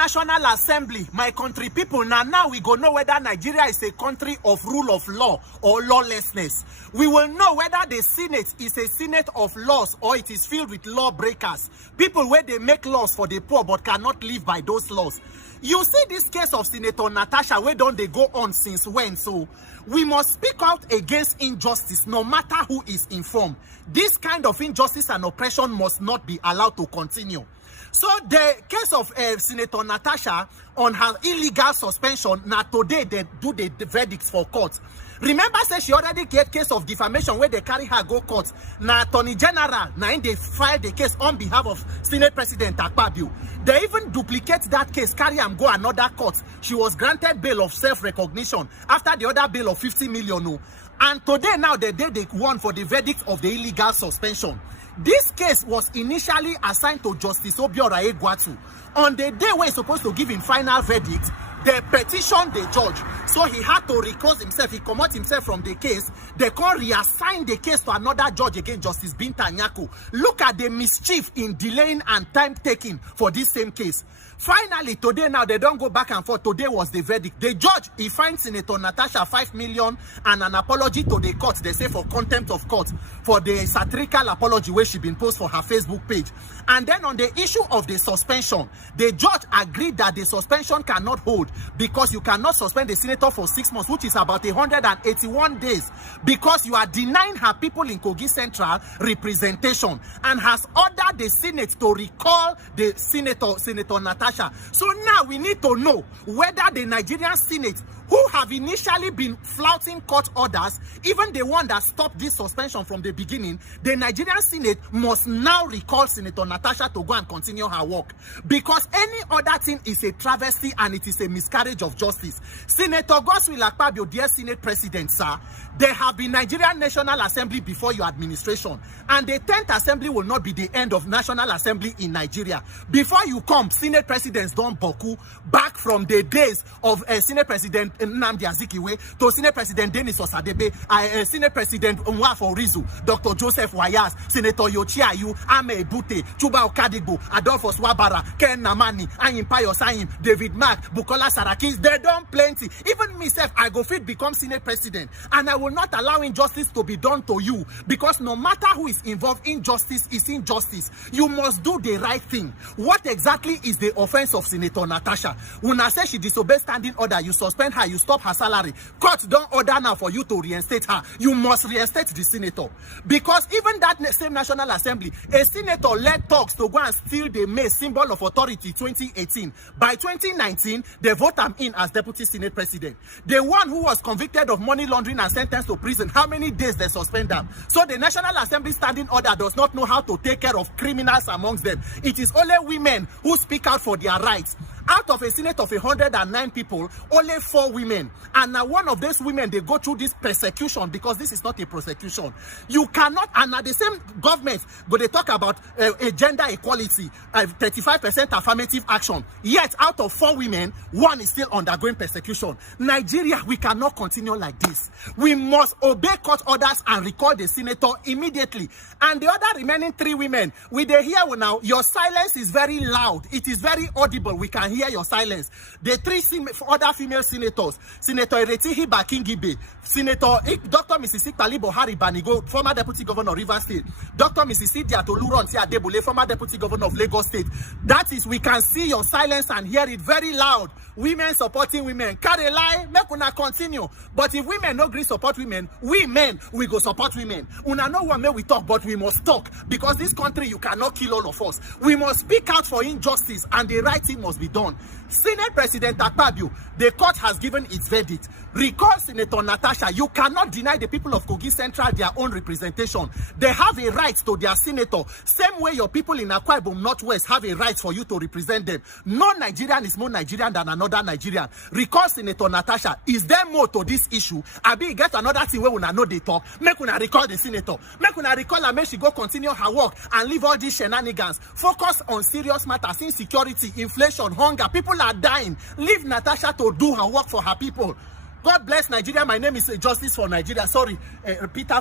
National Assembly, my country people, now we go know whether Nigeria is a country of rule of law or lawlessness. We will know whether the Senate is a Senate of laws or it is filled with lawbreakers. People where they make laws for the poor but cannot live by those laws. You see this case of Senator Natasha, where don't they go on since when? So we must speak out against injustice no matter who is informed. This kind of injustice and oppression must not be allowed to continue. So the case of Senator Natasha on her illegal suspension, now today they do the verdicts for court. Remember, say she already get case of defamation where they carry her go court. Now Attorney General, now they file the case on behalf of Senate President Akpoti-Uduaghan. They even duplicate that case, carry and go another court. She was granted bail of self-recognition after the other bail of 50 million. And today now the day they won for the verdict of the illegal suspension. This case was initially assigned to Justice Obiora Egwatu. On the day when he's supposed to give him final verdict, they petitioned the judge. So he had to recuse himself. He commit himself from the case. They can reassign the case to another judge again, Justice Binta Nyako. Look at the mischief in delaying and time taking for this same case. Finally, today now, they don't go back and forth. Today was the verdict. The judge, he finds Senator Natasha 5 million and an apology to the court. They say for contempt of court for the satirical apology where she been posted for her Facebook page. And then on the issue of the suspension, the judge agreed that the suspension cannot hold because you cannot suspend the senator for 6 months, which is about 181 days, because you are denying her people in Kogi Central representation, and has ordered the Senate to recall the Senator Natasha. So now we need to know whether the Nigerian Senate, who have initially been flouting court orders, even the one that stopped this suspension from the beginning, the Nigerian Senate must now recall Senator Natasha to go and continue her work. Because any other thing is a travesty and it is a miscarriage of justice. Senator Godswill Akpabio, dear Senate President, sir, there have been Nigerian National Assembly before your administration. And the 10th Assembly will not be the end of National Assembly in Nigeria. Before you come, Senate Presidents don't boku back from the days of Senate President Nnamdi Azikiwe to Senate President Denis Osadebe, Senate President Nwafo Rizu, Dr. Joseph Wayas, Senator Yochi Ayu, Ame Ebute, Chuba Okadigbo, Adolphus Wabara, Ken Namani, Ayim Payo Sayim, David Mark, Bukola Sarakis. They done plenty. Even myself, I go fit become Senate President, and I will not allow injustice to be done to you, because no matter who is involved, injustice is injustice. You must do the right thing. What exactly is the offense of Senator Natasha? When I say she disobeyed standing order, you suspend her, you stop her salary. Court don't order now for you to reinstate her. You must reinstate the senator. Because even that same National Assembly, a senator led talks to go and steal the maize, symbol of authority, 2018. By 2019, they vote him in as Deputy Senate President. The one who was convicted of money laundering and sentenced to prison, how many days they suspend them? So the National Assembly standing order does not know how to take care of criminals amongst them. It is only women who speak out for their rights. Out of a Senate of 109 people, only 4 women. And now one of those women, they go through this persecution, because this is not a prosecution. You cannot, and at the same government, but they talk about gender equality, 35% affirmative action. Yet, out of 4 women, 1 is still undergoing persecution. Nigeria, we cannot continue like this. We must obey court orders and recall the senator immediately. And the other remaining 3 women, with the here now, your silence is very loud. It is very audible. We can hear your silence. The 3 other female senators, Senator Eretihi Bakingibe, Senator Dr. Mrs. Talibo Hari Banigo, former Deputy Governor of Rivers State, Dr. Mrs. Diatoluron Adebule, former Deputy Governor of Lagos State. That is, we can see your silence and hear it very loud. Women supporting women. Carry lie, make una continue. But if women no agree support women, we men, we go support women. Una no one may we talk, but we must talk. Because this country, you cannot kill all of us. We must speak out for injustice, and the right thing must be done. Senate President Akpabio, the court has given its verdict. Recall Senator Natasha. You cannot deny the people of Kogi Central their own representation. They have a right to their senator. Same way your people in Akwa Ibom Northwest have a right for you to represent them. No Nigerian is more Nigerian than another Nigerian. Recall Senator Natasha. Is there more to this issue? Abi get another thing where una know they talk. Make una recall the senator. Make una recall and make she go continue her work and leave all these shenanigans. Focus on serious matters, insecurity, inflation, hunger. People are dying. Leave Natasha to do her work for her people. God bless Nigeria. My name is Justice for Nigeria. Sorry, Peter.